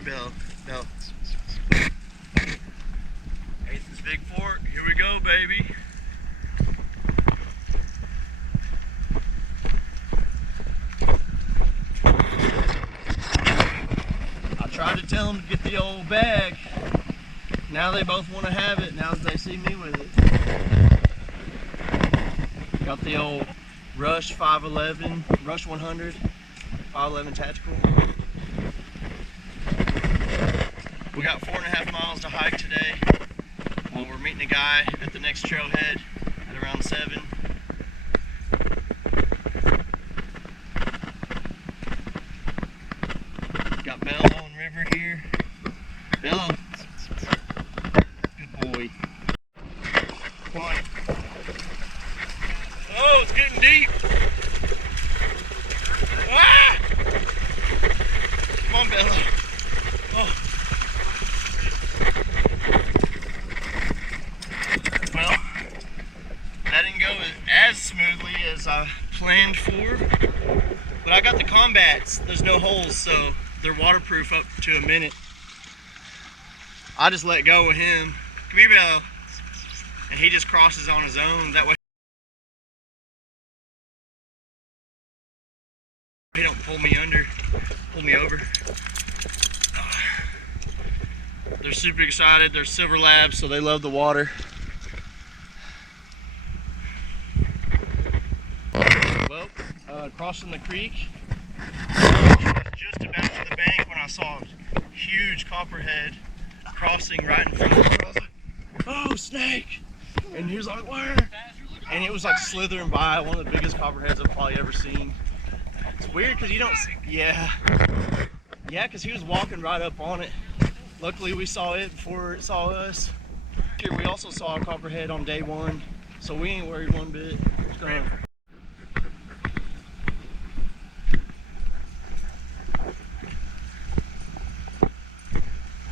Belleau. Belleau. Ethan's Big Fork. Here we go, baby. I tried to tell them to get the old bag. Now they both want to have it, now that they see me with it. Got the old Rush 511, Rush 100, 511 Tactical. We got 4.5 miles to hike today. Well, we're meeting a guy at the next trailhead at around 7. Got Belleau and River here. Belleau. Good boy. Come on. Oh, it's getting deep. Ah! Come on, Belleau. Oh. Well, that didn't go as smoothly as I planned for, but I got the combats. There's no holes, so they're waterproof up to a minute. I just let go with him. Come here, Belleau. And he just crosses on his own. That way he don't pull me over. They're super excited. They're silver labs, so they love the water. Well, crossing the creek. I was just about to the bank when I saw a huge copperhead crossing right in front of me. I was like, oh, snake! And he was like, where? And it was like slithering by, one of the biggest copperheads I've probably ever seen. It's weird because you don't see, yeah, because he was walking right up on it. Luckily we saw it before it saw us. Here we also saw a copperhead on day 1, so we ain't worried one bit.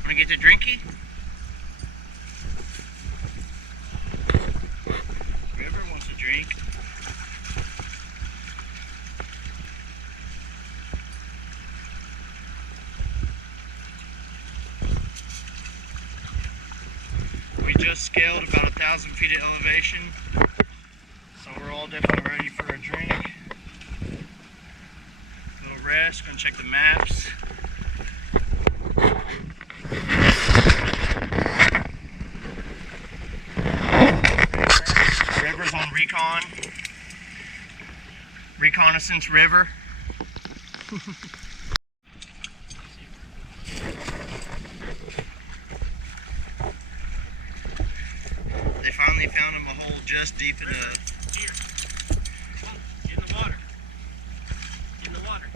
Wanna get the drinky? River wants a drink. We just scaled about 1,000 feet of elevation, so we're all definitely ready for a drink. A little rest, gonna check the maps. River's on recon. Reconnaissance River. They finally found him a hole just deep enough. Here. Oh, get in the water. Get in the water.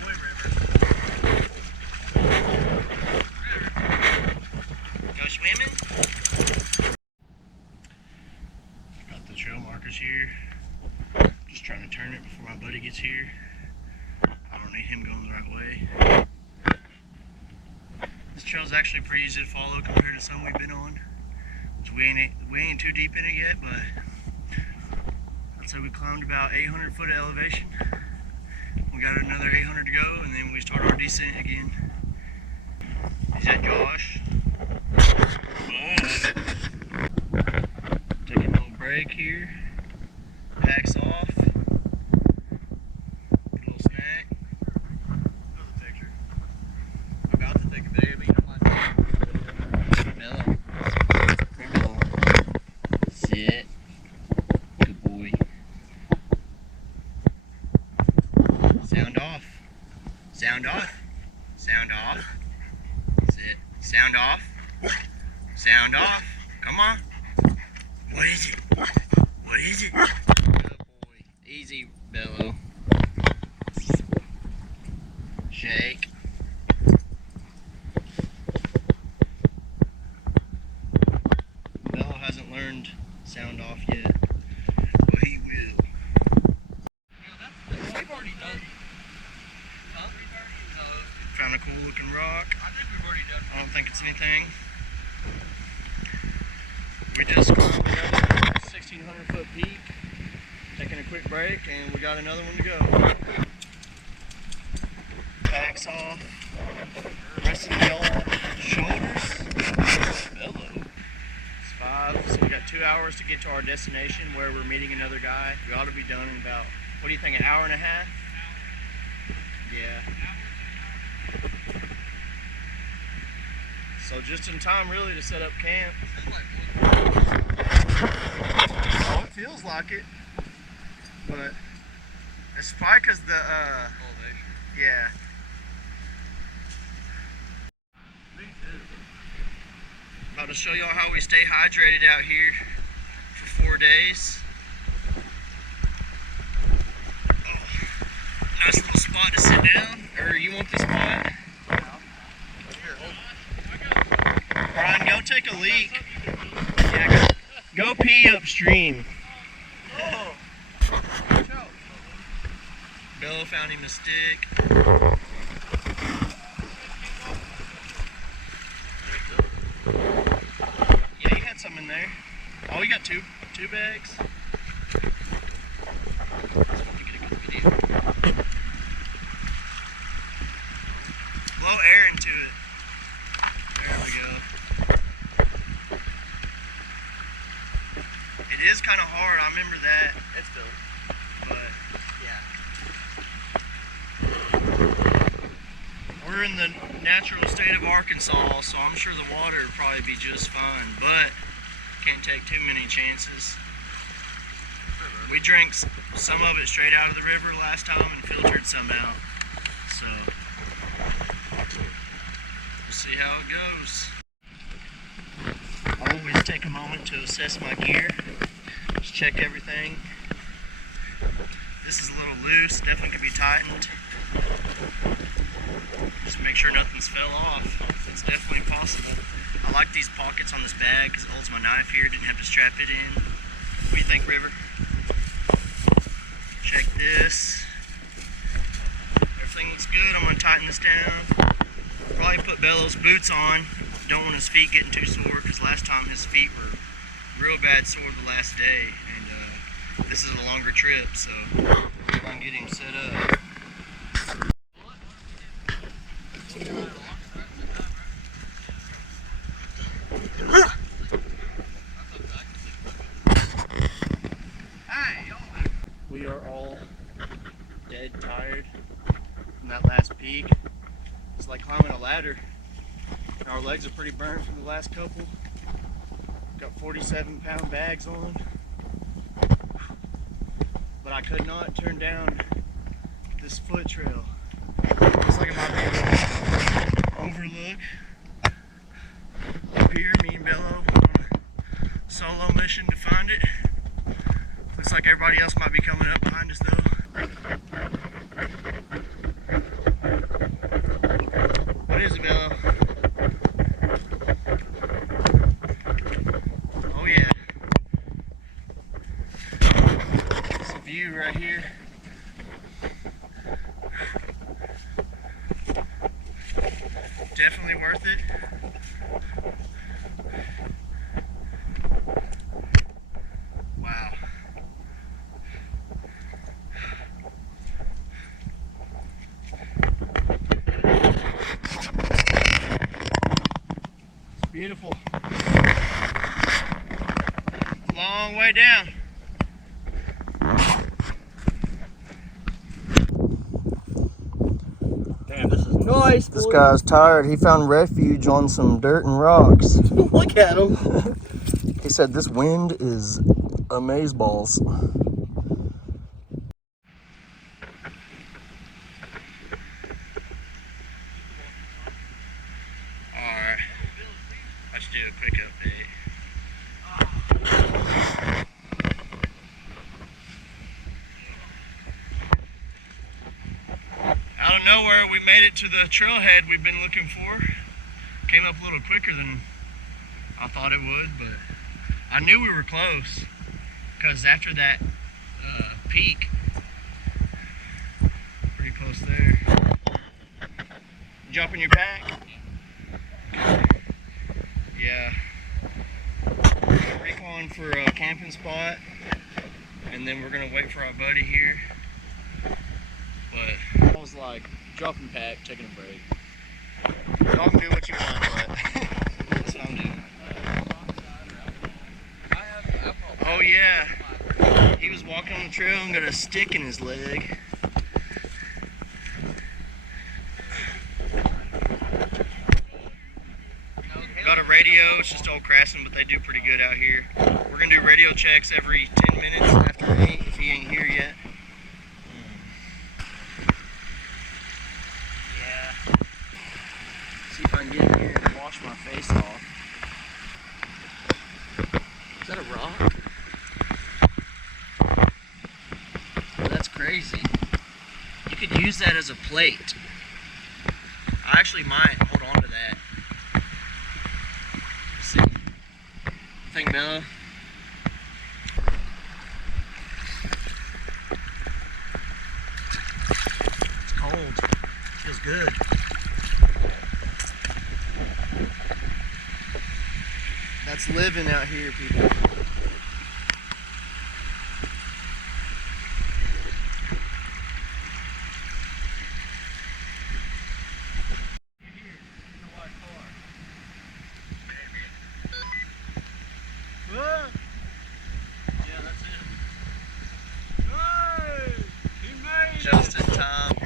Boy, River. Go swimming? Got the trail markers here. Just trying to turn it before my buddy gets here. I don't need him going the right way. This trail's actually pretty easy to follow compared to some we've been on. So we ain't too deep in it yet, but I'd say we climbed about 800 foot of elevation. We got another 800 to go, and then we start our descent again. Is that Josh? Taking a little break here. Packs off. Get a little snack. Another picture. I'm about to take a video, but you don't mind. Belleau. Sit. Good boy. Sound off. Sound off. Sound off. Sit. Sound off. Sound off. Come on. What is it? What is it? Good boy. Easy, Belleau. Shake. Belleau hasn't learned sound off yet, but he will. We've already done it. Huh? Found a cool looking rock. I think we've already done it. I don't think it's anything. We just climbed another 1,600 foot peak, taking a quick break, and we got another one to go. backs off. Resting the old shoulders. Belleau. It's 5, so we got 2 hours to get to our destination where we're meeting another guy. We ought to be done in about, what do you think, an hour and a half? Yeah. So just in time really to set up camp. Oh, it feels like it. But it's probably because the, yeah. About to show y'all how we stay hydrated out here for 4 days. Oh, nice little spot to sit down. Or you want this spot? Brian, go take a leak. Yeah, go pee upstream. Belleau found him a stick. Yeah, he had some in there. Oh, we got two bags. Blow air into it. There we go. It is kind of hard, I remember that. It's dope. But, yeah. We're in the natural state of Arkansas, so I'm sure the water would probably be just fine, but can't take too many chances. We drank some of it straight out of the river last time and filtered some out, so we'll see how it goes. I always take a moment to assess my gear, just check everything. This is a little loose, definitely could be tightened. Just make sure nothing's fell off. It's definitely possible. I like these pockets on this bag because it holds my knife here, didn't have to strap it in. What do you think, River? Check this. Everything looks good. I'm going to tighten this down. Probably put Belleau's boots on. Don't want his feet getting too sore because last time his feet were real bad sore the last day. And this is a longer trip, so I'm going to get him set up. We are all dead tired from that last peak. It's like climbing a ladder. Our legs are pretty burnt from the last couple. Got 47-pound bags on. But I could not turn down this foot trail. Looks like it might be a little overlook. Up here, me and Belleau on a solo mission to find it. Looks like everybody else might be coming up behind us though. What is it, Belleau? Oh yeah. It's a view right here. Definitely worth it. Wow. It's beautiful. Long way down. Damn, this is nice. This guy's tired. He found refuge on some dirt and rocks. Look at him. He said this wind is amazeballs. Alright, let's do a quick update. Out of nowhere, we made it to the trailhead we've been looking for. Came up a little quicker than I thought it would, but I knew we were close because after that peak, pretty close there. Jump in your pack? Yeah. Recon for a camping spot, and then we're gonna wait for our buddy here. But was like dropping pack, taking a break. Y'all can do what you want, but that's what I'm doing. Oh yeah, he was walking on the trail and got a stick in his leg. Got a radio, it's just old Craftsman, but they do pretty good out here. We're gonna do radio checks every 10 minutes after 8 if he ain't here yet. Yeah. See if I can get in here and wash my face off. Is that a rock? Oh, that's crazy. You could use that as a plate. I actually might hold on to that. Let's see. Think Belleau. It's cold. Feels good. That's living out here, people. Just in time.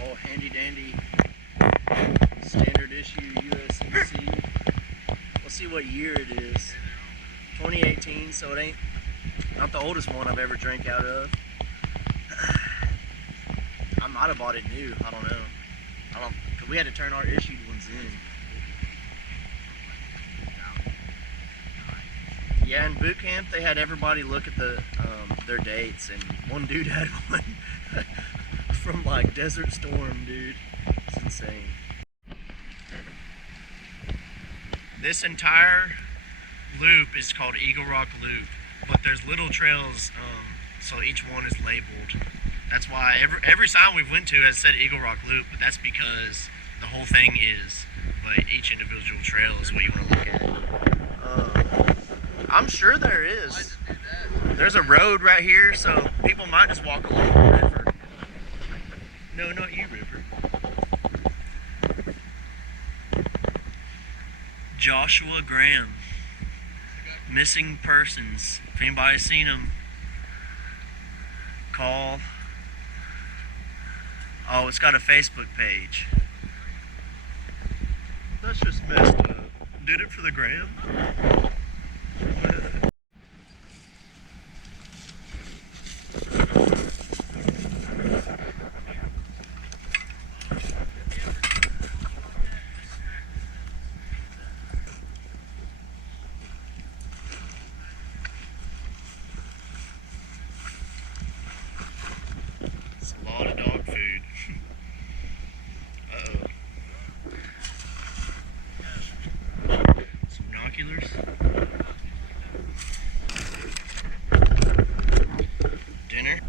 Oh, handy dandy standard issue USCC. Let's see what year it is. 2018, so it ain't not the oldest one I've ever drank out of. I might have bought it new. I don't know. Cause we had to turn our issued ones in. Yeah, in boot camp they had everybody look at their dates, and one dude had one from like Desert Storm, dude. It's insane. This entire loop is called Eagle Rock Loop, but there's little trails, so each one is labeled. That's why every sign we've went to has said Eagle Rock Loop, but that's because the whole thing is, but each individual trail is what you want to look at. I'm sure there is. There's a road right here, so people might just walk along the river. No, not you, River. Joshua Graham. Missing persons. If anybody's seen him, call. Oh, it's got a Facebook page. That's just messed up. Did it for the gram? It's a lot of dog food. Uh-oh. Some binoculars. Dinner.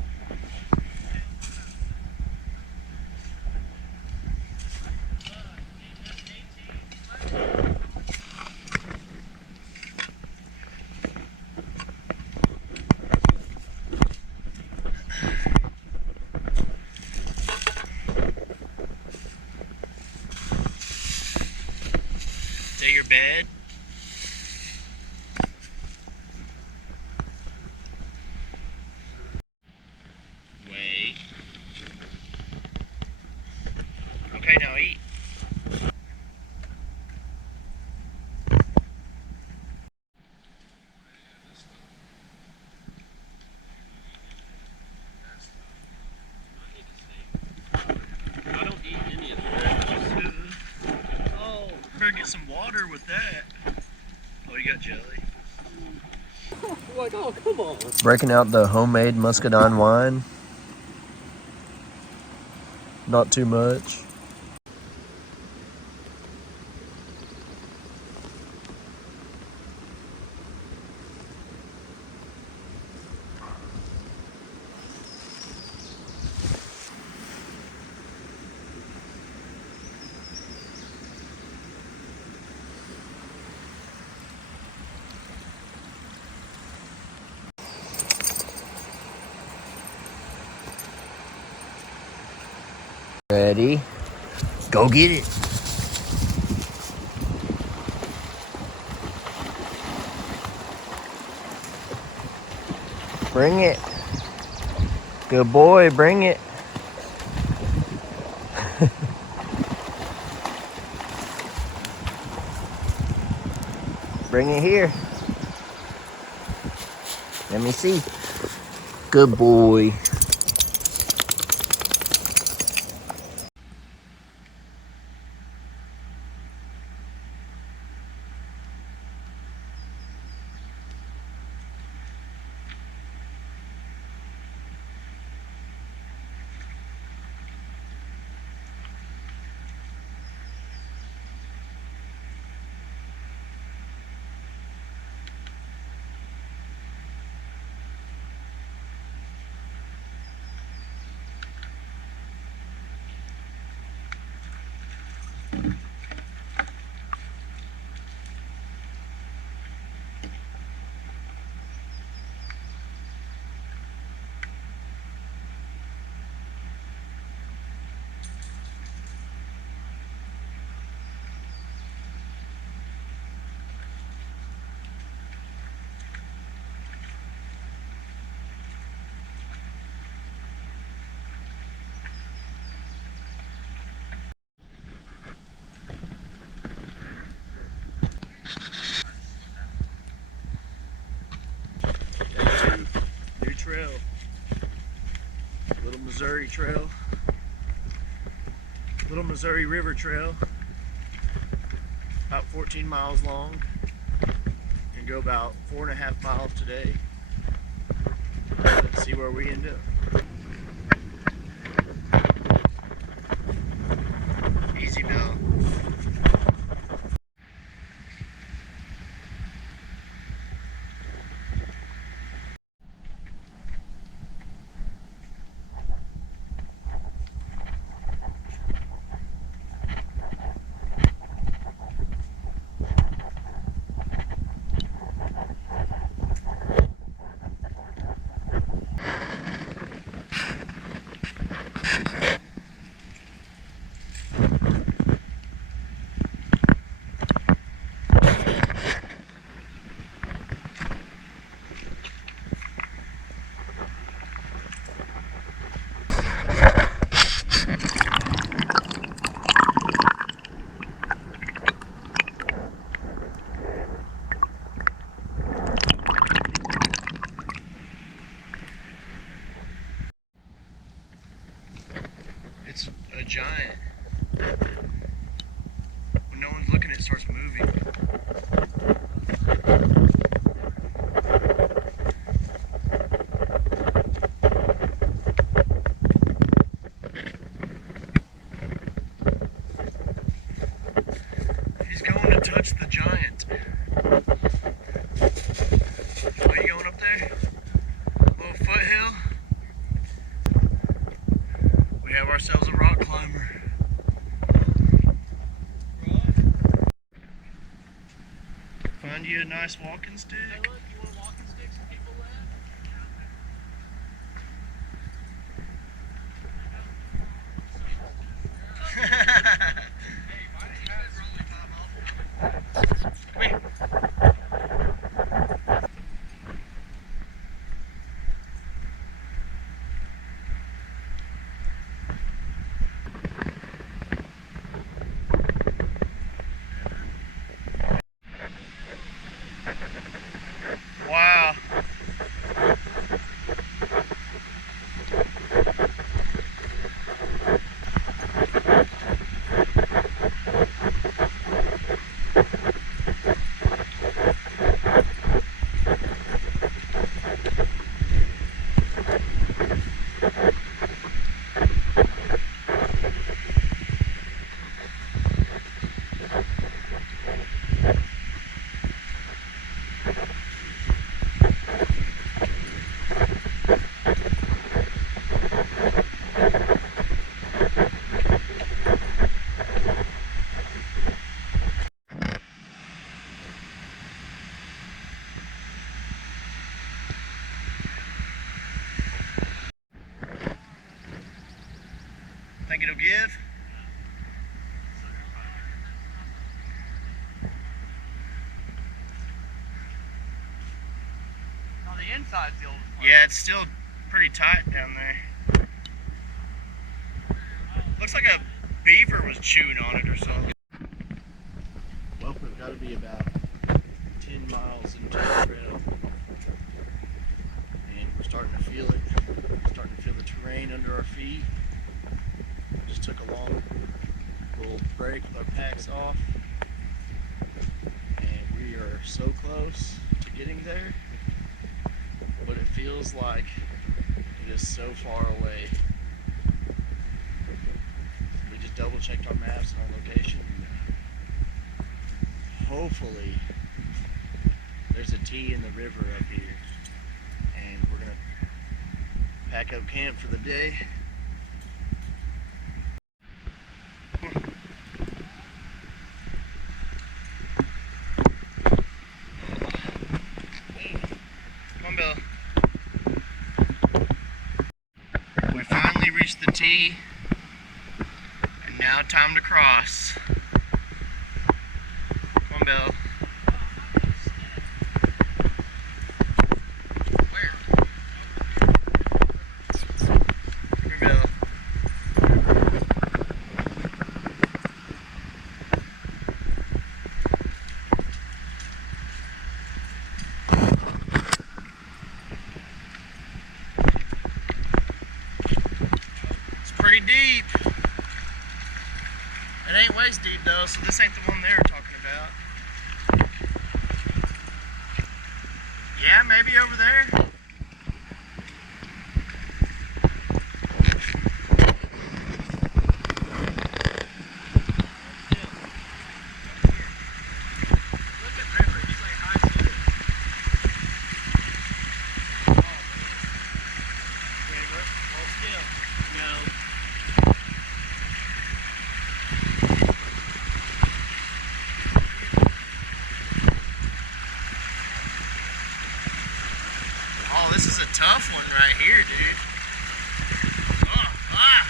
Is that your bed? Wait. Okay, now eat. I don't eat any of that. Oh, better get some water with that. Oh, you got jelly. Like, oh, come on. Breaking out the homemade muscadine wine. Not too much. Ready? Go get it. Bring it. Good boy, bring it. Bring it here. Let me see. Good boy. New trail. Little Missouri Trail. Little Missouri River Trail. About 14 miles long. And go about 4.5 miles today. Let's see where we end up. Easy now. It's a giant. When no one's looking, it starts moving. He's going to touch the giant. Are you going up there? Little foothill. We have ourselves a rock climber. Find you a nice walking stick. You want a walking stick? Some people Think it'll give? On the inside's the oldest part. Yeah, it's still pretty tight down there. Looks like a beaver was chewing on it or something. Well, we've got to be about 10 miles into the trail. And we're starting to feel it. Starting to feel the terrain under our feet. Just took a long little break with our packs off. And we are so close to getting there. But it feels like it is so far away. We just double checked our maps and our location. Hopefully there's a T in the river up here. And we're gonna pack up camp for the day. Come on, Bill. We finally reached the T, and now time to cross. Come on, Bill. Where? Come here, Bill. Pretty deep. It ain't waist deep though, so this ain't the one they were talking about. Yeah, maybe over there. Oh, this is a tough one right here, dude. Oh, ah.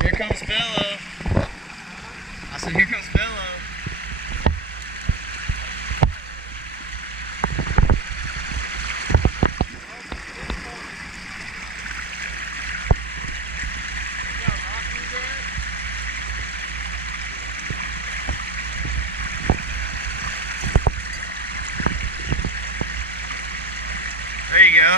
Here comes Belleau. I said, here comes Belleau. There you go.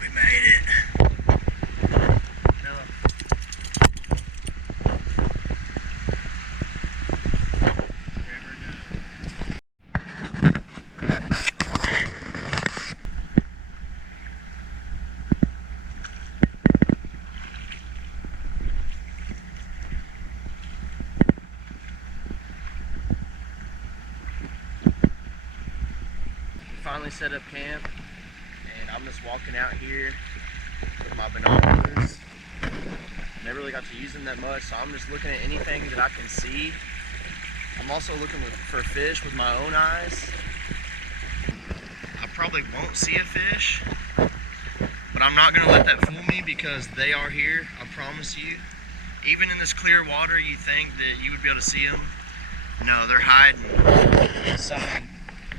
We made it. Finally set up camp, and I'm just walking out here with my binoculars. Never really got to use them that much, so I'm just looking at anything that I can see. I'm also looking for fish with my own eyes. I probably won't see a fish, but I'm not gonna let that fool me because they are here, I promise you. Even in this clear water, you think that you would be able to see them. No, they're hiding. So,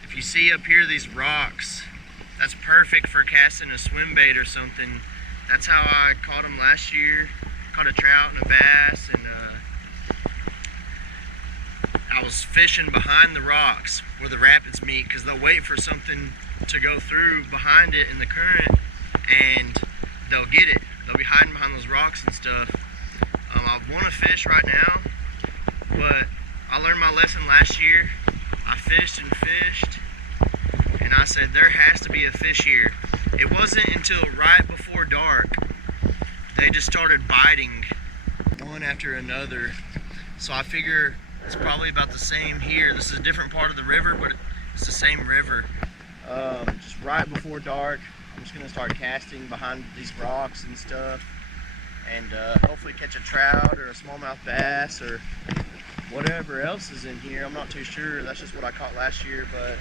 if you see up here these rocks, that's perfect for casting a swim bait or something. That's how I caught them last year. Caught a trout and a bass, and I was fishing behind the rocks where the rapids meet, because they'll wait for something to go through behind it in the current, and they'll get it. They'll be hiding behind those rocks and stuff. I want to fish right now, but I learned my lesson last year. I fished and fished, and I said there has to be a fish here. It wasn't until right before dark they just started biting one after another. So I figure it's probably about the same here. This is a different part of the river, but it's the same river. Just right before dark, I'm just gonna start casting behind these rocks and stuff, and hopefully catch a trout or a smallmouth bass or whatever else is in here. I'm not too sure. That's just what I caught last year, but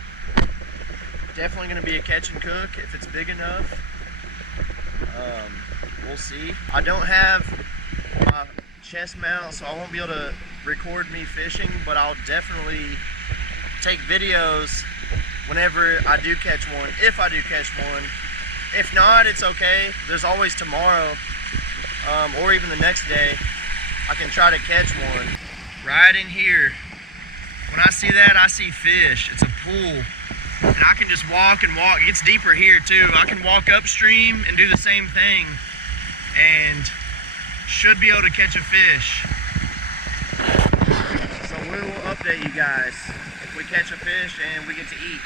definitely gonna be a catch and cook if it's big enough. We'll see. I don't have my chest mount, so I won't be able to record me fishing, but I'll definitely take videos whenever I do catch one, if I do catch one. If not, it's okay. There's always tomorrow, or even the next day. I can try to catch one. Right in here, when I see that, I see fish. It's a pool, and I can just walk and walk. It gets deeper here too. I can walk upstream and do the same thing, and should be able to catch a fish. So we will update you guys if we catch a fish and we get to eat.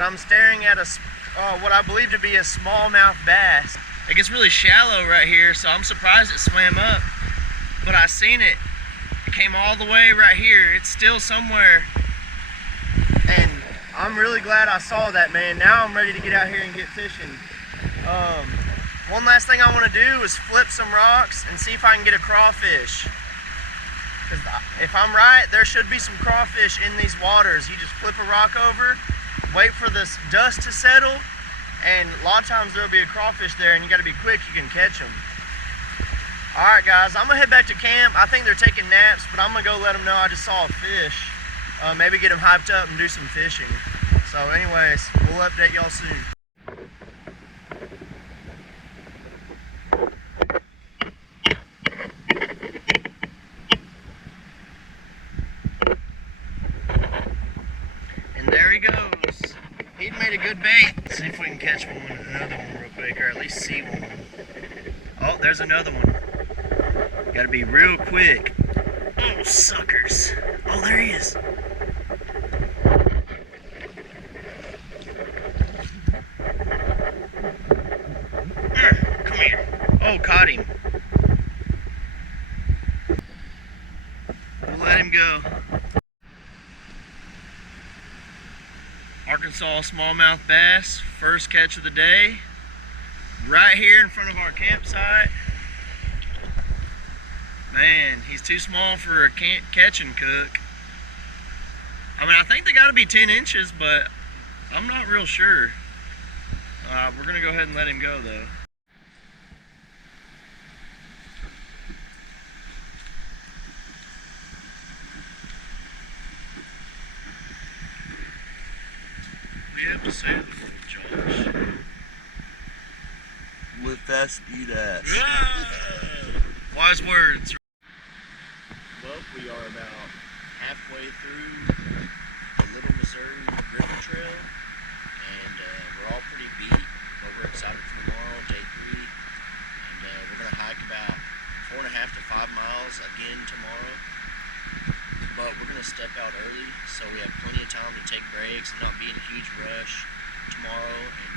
I'm staring at what I believe to be a smallmouth bass. It gets really shallow right here, so I'm surprised it swam up. But I seen it. It came all the way right here. It's still somewhere. And I'm really glad I saw that, man. Now I'm ready to get out here and get fishing. One last thing I want to do is flip some rocks and see if I can get a crawfish. Because if I'm right, there should be some crawfish in these waters. You just flip a rock over, wait for this dust to settle, and a lot of times there'll be a crawfish there, and you got to be quick, you can catch them. All right, guys, I'm gonna head back to camp. I think they're taking naps, but I'm gonna go let them know I just saw a fish. Maybe get them hyped up and do some fishing. So anyways, we'll update y'all soon. And there he goes. He'd made a good bait. Let's see if we can catch another one real quick, or at least see one. Oh, there's another one. Gotta be real quick. Oh, suckers. Oh, there he is. Come here. Oh, caught him. We'll let him go. Arkansas smallmouth bass, first catch of the day. Right here in front of our campsite. Man, he's too small for a catch and cook. I mean, I think they gotta be 10 inches, but I'm not real sure. We're gonna go ahead and let him go though. We have to say the word, Josh. Live fast, eat ass. Wise words. Well, we are about halfway through the Little Missouri River Trail, and we're all pretty beat, but we're excited for tomorrow, day 3, and we're going to hike about 4.5 to 5 miles again tomorrow, but we're going to step out early, so we have plenty of time to take breaks and not be in a huge rush tomorrow, and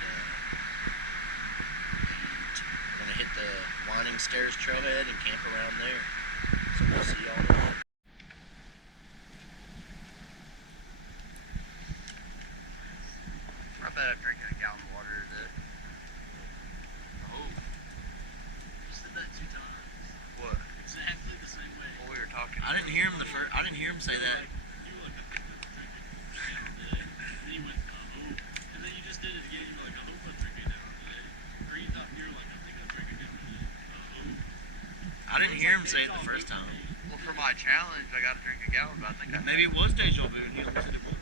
we're going to hit the Winding Stairs trailhead and camp around there. So we'll see y'all tomorrow. I bet I'm drinking a gallon of water today. Oh. You said that 2 times. What? Exactly the same way. Well, we were talking. I didn't hear him I didn't hear him say that. You were like, I think I'm drinking a gallon today. And he went, oh. And then you just did it again. You were like, I hope I'm drinking a gallon today. Or you thought you were like, I think I'm drinking a gallon today. Oh. I didn't hear him say it the first time. Well, for my challenge, I got to drink a gallon, but I think Maybe it was deja vu and he only said it once.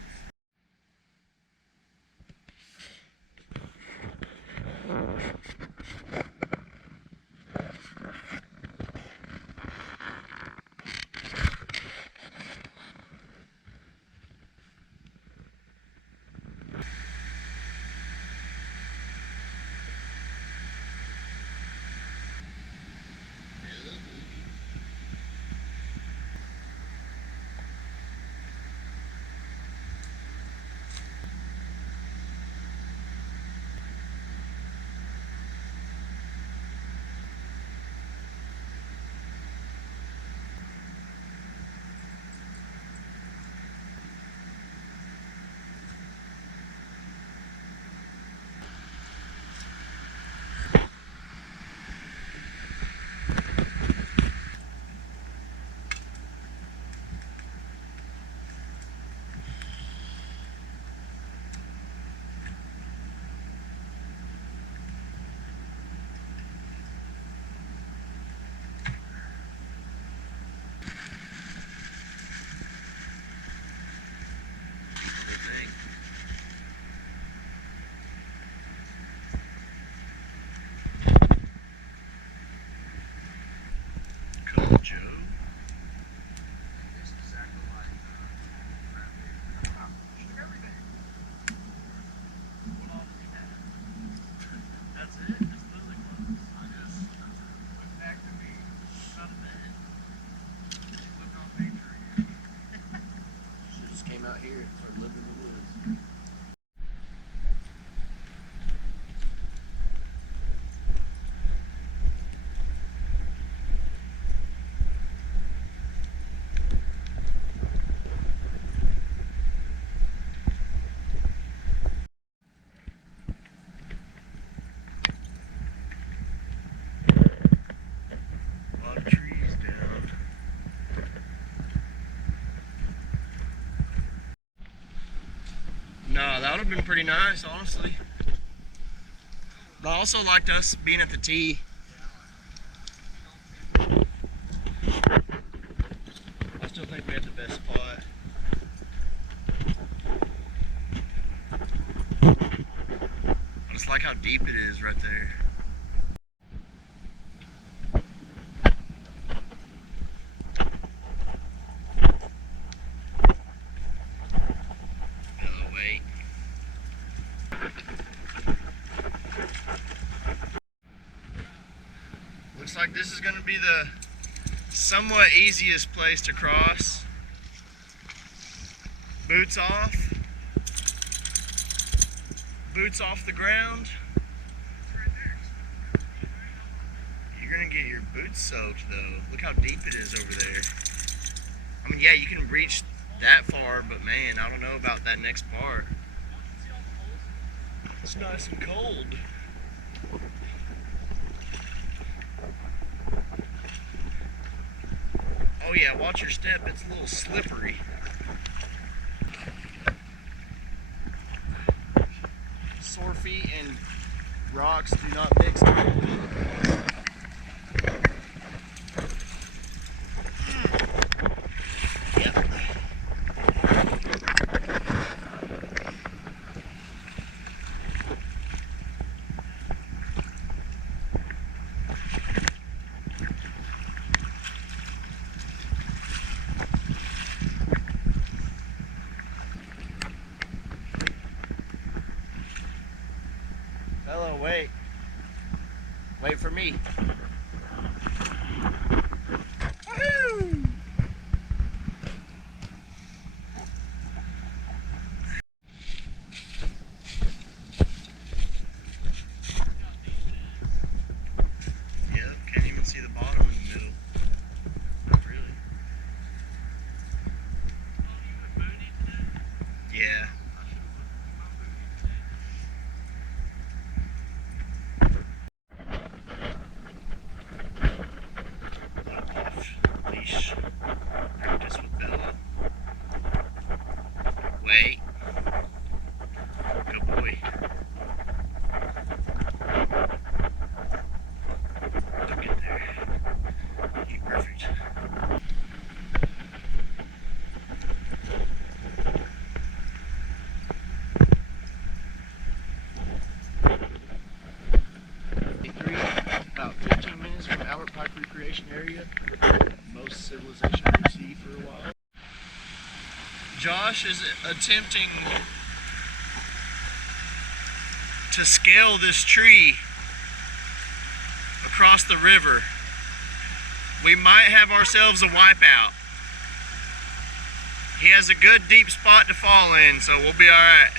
here and start living in the woods. A lot of trees down. No, that would have been pretty nice, honestly. But I also liked us being at the tee. I still think we had the best spot. I just like how deep it is right there. Oh, wait. Looks like this is going to be the somewhat easiest place to cross. Boots off. Boots off the ground. You're going to get your boots soaked though. Look how deep it is over there. I mean, yeah, you can reach that far, but man, I don't know about that next part. It's nice and cold. Oh yeah, watch your step, it's a little slippery. Sore feet and rocks do not mix. Yep. Belleau, wait. Wait for me. Woohoo! Yep, can't even see the bottom in the middle. Not really. Yeah. Leash practice with Belleau. Wait. Good boy. Don't get there. You're perfect. About 15 minutes from Albert Pike Recreation Area. Most civilization we'll see for a while. Josh is attempting to scale this tree across the river. We might have ourselves a wipeout. He has a good deep spot to fall in, so we'll be alright.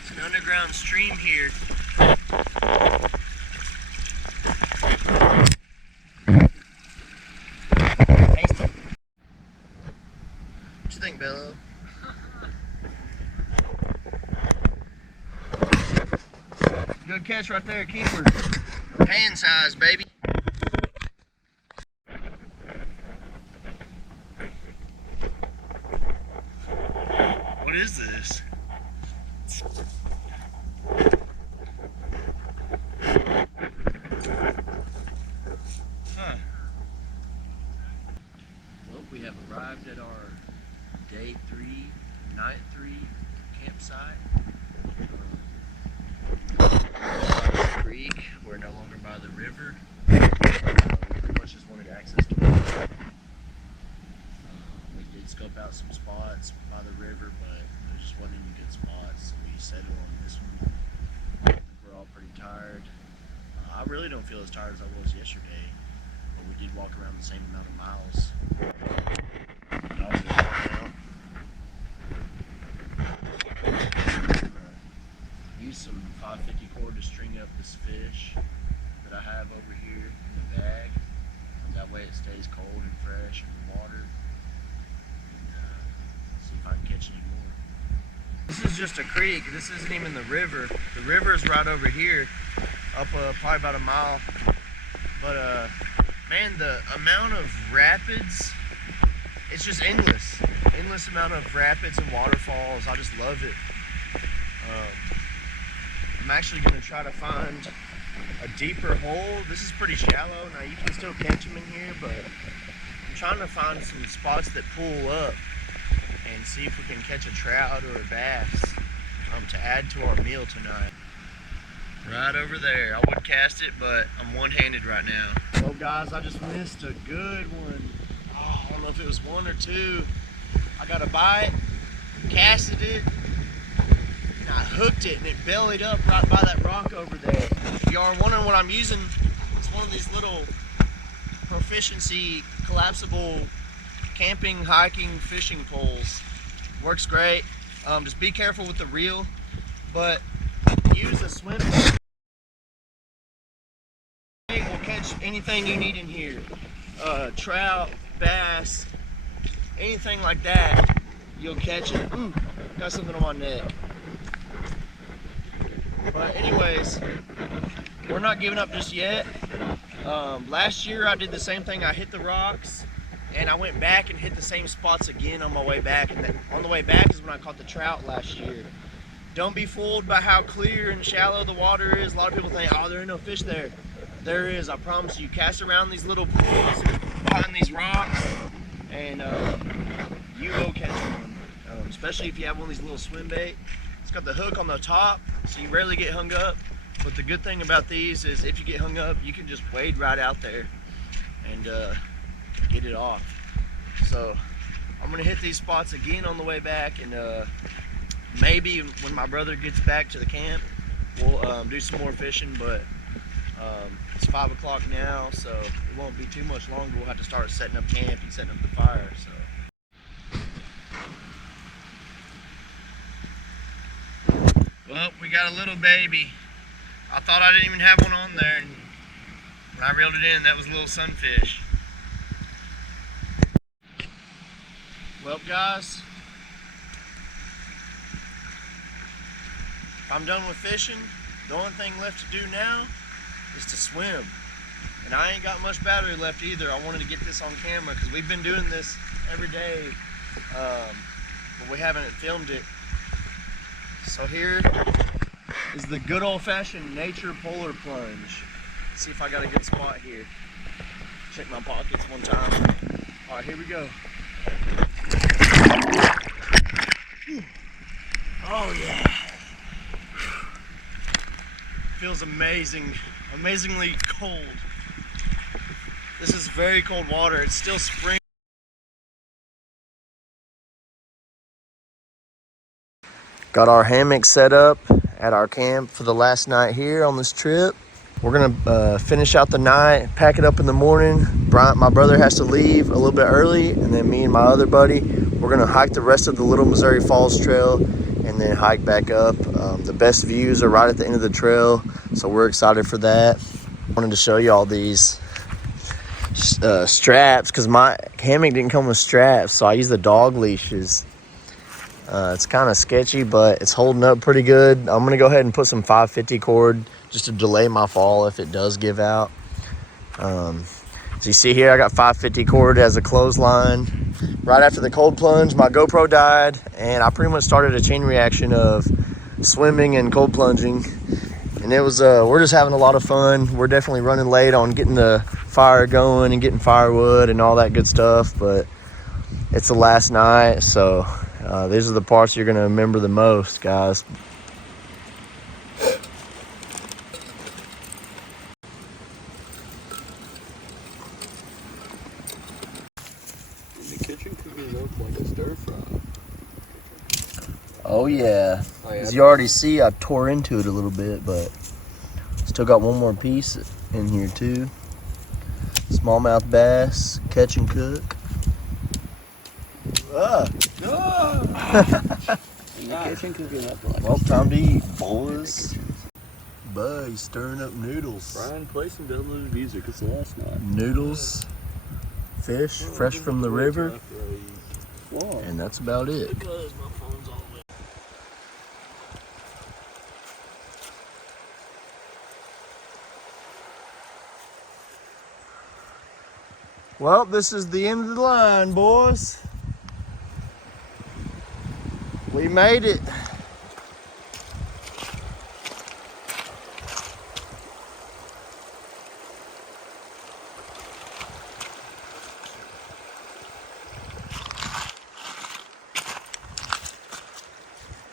It's an underground stream here. Tasty. What you think, Belleau? Good catch right there, keeper. Hand size, baby. What is this? Huh. Well, we have arrived at our day 3, night 3 campsite. Creek. We're no longer by the river. We pretty much just wanted access to water. We did scope out some spots by the river, but there just wasn't any good spots, so we settled on this one. We're all pretty tired. I really don't feel as tired as I was yesterday, but we did walk around the same amount of miles. Dogs are worn out. Use some 550 cord to string up this fish that I have over here in the bag. That way it stays cold and fresh in the water. And see if I can catch any more. This is just a creek. This isn't even the river. The river is right over here, up probably about a mile. But man, the amount of rapids, it's just endless. Endless amount of rapids and waterfalls. I just love it. I'm actually going to try to find a deeper hole. This is pretty shallow. Now you can still catch them in here, but I'm trying to find some spots that pull up and see if we can catch a trout or a bass to add to our meal tonight. Right over there. I would cast it, but I'm one-handed right now. Well guys, I just missed a good one. Oh, I don't know if it was one or two. I got a bite, casted it, and I hooked it, and it bellied up right by that rock over there. If you are wondering what I'm using, it's one of these little proficiency collapsible camping, hiking, fishing poles. Works great. Just be careful with the reel, but use a swim bait. It will catch anything you need in here. Trout, bass, anything like that, you'll catch it. Ooh, got something on my neck. But anyways, we're not giving up just yet. Last year I did the same thing. I hit the rocks and I went back and hit the same spots again on my way back. And on the way back is when I caught the trout last year. Don't be fooled by how clear and shallow the water is. A lot of people think, oh, there ain't no fish there. There is, I promise you. Cast around these little pools behind these rocks and you will catch one. Especially if you have one of these little swim bait. It's got the hook on the top, so you rarely get hung up. But the good thing about these is if you get hung up, you can just wade right out there and get it off. So I'm gonna hit these spots again on the way back, and maybe when my brother gets back to the camp, we'll do some more fishing. But it's 5 o'clock now, so it won't be too much longer. We'll have to start setting up camp and setting up the fire. So. Well, we got a little baby. I thought I didn't even have one on there, and when I reeled it in, that was a little sunfish. Well, guys, I'm done with fishing. The only thing left to do now is to swim. And I ain't got much battery left either. I wanted to get this on camera because we've been doing this every day, but we haven't filmed it. So here is the good old-fashioned nature polar plunge. Let's see if I got a good spot here. Check my pockets one time. All right, here we go. Oh yeah. Feels amazing, amazingly cold. This is very cold water. It's still spring. Got our hammock set up at our camp for the last night here on this trip. We're gonna finish out the night, pack it up in the morning. Bryant, my brother, has to leave a little bit early, and then me and my other buddy, we're gonna hike the rest of the Little Missouri Falls Trail and then hike back up. The best views are right at the end of the trail, so we're excited for that. I wanted to show you all these straps because my hammock didn't come with straps, so I use the dog leashes. It's kind of sketchy, but it's holding up pretty good. I'm going to go ahead and put some 550 cord just to delay my fall if it does give out. So you see here, I got 550 cord as a clothesline. Right after the cold plunge, my GoPro died, and I pretty much started a chain reaction of swimming and cold plunging. And it was, we're just having a lot of fun. We're definitely running late on getting the fire going and getting firewood and all that good stuff, but it's the last night, so these are the parts you're gonna remember the most, guys. The kitchen cooking up like a stir fry. Oh yeah. As you already see, I tore into it a little bit, but Still got one more piece in here too. Smallmouth bass, catch and cook. Kitchen cooking up like Well, time to eat, boys. Bud, he's stirring up noodles. Brian, play some Belleau music. It's the last night. Noodles, fish, fresh from the river, Whoa. and that's about it. Because my phone's all the way. Well, this is the end of the line, boys. We made it.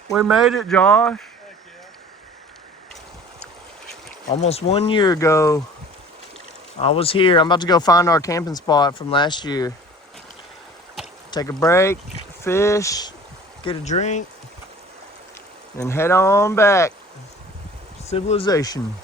We made it, Josh. Heck yeah. Almost 1 year ago, I was here. I'm about to go find our camping spot from last year. Take a break, fish, get a drink, and head on back. Civilization.